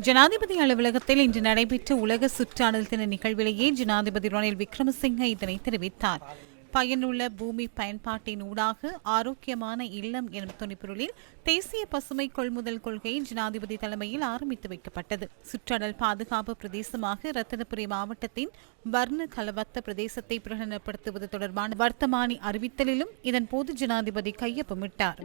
ஜனாதிபதி அலுவலகத்தில் இன்று நடைபெற்ற உலக சுற்றாடல் தின நிகழ்விலேயே ஜனாதிபதி ரணில் விக்ரமசிங்க இதனை தெரிவித்தார். பயனுள்ள பூமி பயன்பாட்டின் ஊடாக ஆரோக்கியமான இல்லம் எனும் துணிப்பொருளில் தேசிய பசுமை கொள்முதல் கொள்கை ஜனாதிபதி தலைமையில் ஆரம்பித்து வைக்கப்பட்டது. சுற்றாடல் பாதுகாப்பு பிரதேசமாக ரத்தினபுரி மாவட்டத்தின் வர்ண கலவத்த பிரதேசத்தை பிரகடனப்படுத்துவது தொடர்பான வர்த்தமானி அறிவித்தலிலும் இதன்போது ஜனாதிபதி கையொப்பமிட்டார்.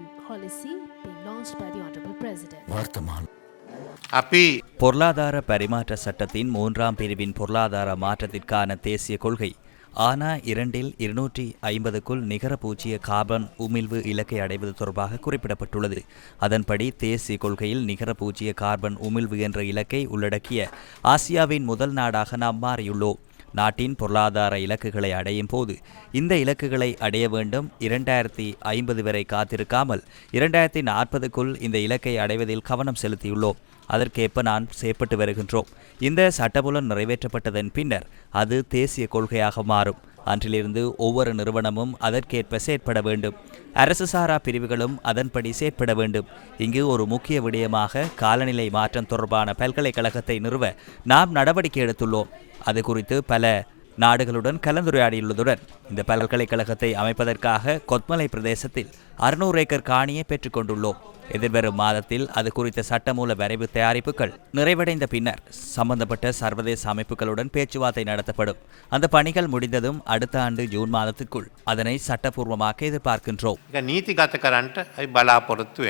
அப்பி. பொருளாதார பரிமாற்ற சட்டத்தின் மூன்றாம் பிரிவின் பொருளாதார மாற்றத்திற்கான தேசிய கொள்கை. ஆனா இரண்டில் இருநூற்றி ஐம்பதுக்குள் நிகர பூஜ்ஜிய கார்பன் உமிழ்வு இலக்கை அடைவது தொடர்பாக குறிப்பிடப்பட்டுள்ளது. அதன்படி தேசிய கொள்கையில் நிகர பூஜ்ஜிய கார்பன் உமிழ்வு என்ற இலக்கை உள்ளடக்கிய ஆசியாவின் முதல் நாடாக நாம் மாறியுள்ளோம். நாட்டின் பொருளாதார இலக்குகளை அடையும் போது இந்த இலக்குகளை அடைய வேண்டும் இரண்டாயிரத்தி ஐம்பது வரை காத்திருக்காமல் இரண்டாயிரத்தி நாற்பதுக்குள் இந்த இலக்கை அடைவதில் கவனம் செலுத்தியுள்ளோம். அதற்கேற்ப நான் செயற்பட்டு வருகின்றோம். இந்த சட்டமூலம் நிறைவேற்றப்பட்டதன் பின்னர் அது தேசிய கொள்கையாக மாறும். அன்றிலிருந்து ஒவ்வொரு நிறுவனமும் அதற்கேற்ப செயற்பட வேண்டும். அரசு சாரா பிரிவுகளும் அதன்படி செயற்பட வேண்டும். இங்கு ஒரு முக்கிய விடயமாக காலநிலை மாற்றம் தொடர்பான பல்கலைக்கழகத்தை நிறுவ நாம் நடவடிக்கை எடுத்துள்ளோம். அது குறித்து பல நாடுகளுடன் கலந்துரையாடியுள்ளதுடன் இந்த பல்கலைக்கழகத்தை அமைப்பதற்காக கொத்மலை பிரதேசத்தில் அறுநூறு ஏக்கர் காணியை பெற்றுக்கொண்டுள்ளோம் எதிர்வரும் மாதத்தில் அது குறித்த சட்டமூல வரைவு தயாரிப்புகள் நிறைவடைந்த பின்னர் சம்பந்தப்பட்ட சர்வதேச அமைப்புகளுடன் பேச்சுவார்த்தை நடத்தப்படும். அந்த பணிகள் முடிந்ததும் அடுத்த ஆண்டு ஜூன் மாதத்துக்குள் அதனை சட்டபூர்வமாக எதிர்பார்க்கின்றோம். நீதி கத்துக்கரண்ட் பலாபொறுத்து